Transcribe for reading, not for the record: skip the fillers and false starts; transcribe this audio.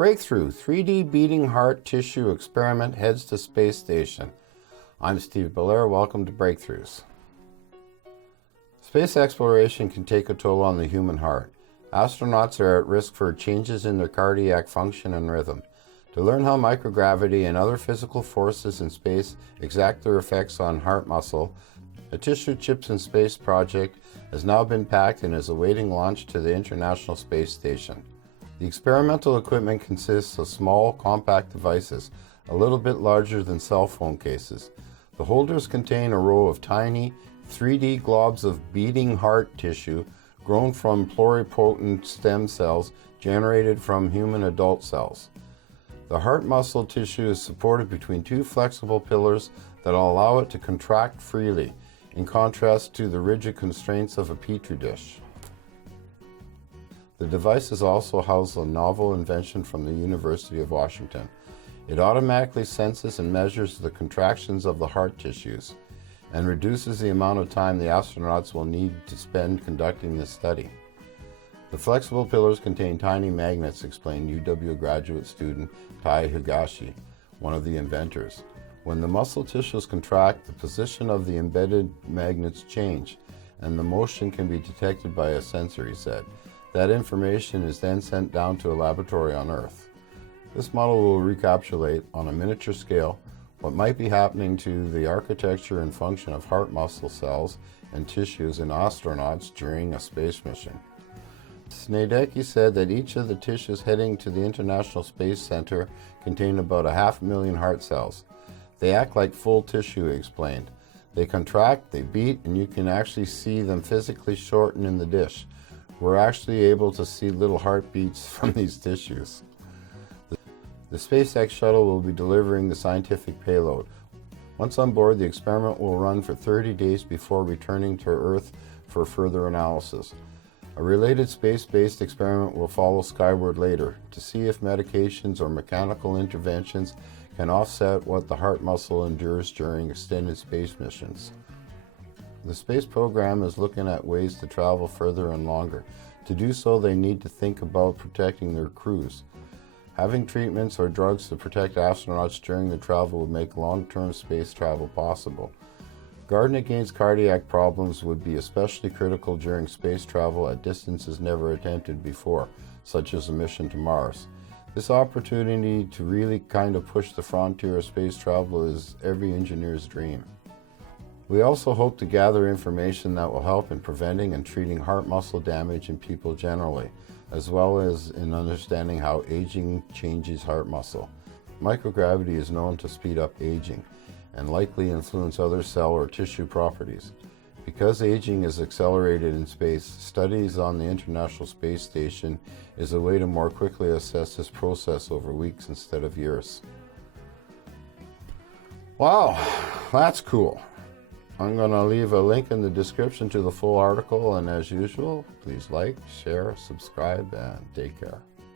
Breakthrough, 3D beating heart tissue experiment heads to space station. I'm Steve Belair, welcome to Breakthroughs. Space exploration can take a toll on the human heart. Astronauts are at risk for changes in their cardiac function and rhythm. To learn how microgravity and other physical forces in space exact their effects on heart muscle, a Tissue Chips in Space project has now been packed and is awaiting launch to the International Space Station. The experimental equipment consists of small, compact devices, a little bit larger than cell phone cases. The holders contain a row of tiny, 3D globs of beating heart tissue grown from pluripotent stem cells generated from human adult cells. The heart muscle tissue is supported between two flexible pillars that allow it to contract freely, in contrast to the rigid constraints of a petri dish. The devices also house a novel invention from the University of Washington. It automatically senses and measures the contractions of the heart tissues and reduces the amount of time the astronauts will need to spend conducting this study. The flexible pillars contain tiny magnets, explained UW graduate student Tai Higashi, one of the inventors. When the muscle tissues contract, the position of the embedded magnets change, and the motion can be detected by a sensor, he said. That information is then sent down to a laboratory on Earth. This model will recapitulate, on a miniature scale, what might be happening to the architecture and function of heart muscle cells and tissues in astronauts during a space mission. Snedecki said that each of the tissues heading to the International Space Center contain about 500,000 heart cells. They act like full tissue, he explained. They contract, they beat, and you can actually see them physically shorten in the dish. We're actually able to see little heartbeats from these tissues. The SpaceX shuttle will be delivering the scientific payload. Once on board, the experiment will run for 30 days before returning to Earth for further analysis. A related space-based experiment will follow skyward later to see if medications or mechanical interventions can offset what the heart muscle endures during extended space missions. The space program is looking at ways to travel further and longer. To do so, they need to think about protecting their crews. Having treatments or drugs to protect astronauts during the travel would make long-term space travel possible. Guarding against cardiac problems would be especially critical during space travel at distances never attempted before, such as a mission to Mars. This opportunity to really kind of push the frontier of space travel is every engineer's dream. We also hope to gather information that will help in preventing and treating heart muscle damage in people generally, as well as in understanding how aging changes heart muscle. Microgravity is known to speed up aging and likely influence other cell or tissue properties. Because aging is accelerated in space, studies on the International Space Station is a way to more quickly assess this process over weeks instead of years. Wow, that's cool. I'm going to leave a link in the description to the full article, and as usual, please like, share, subscribe, and take care.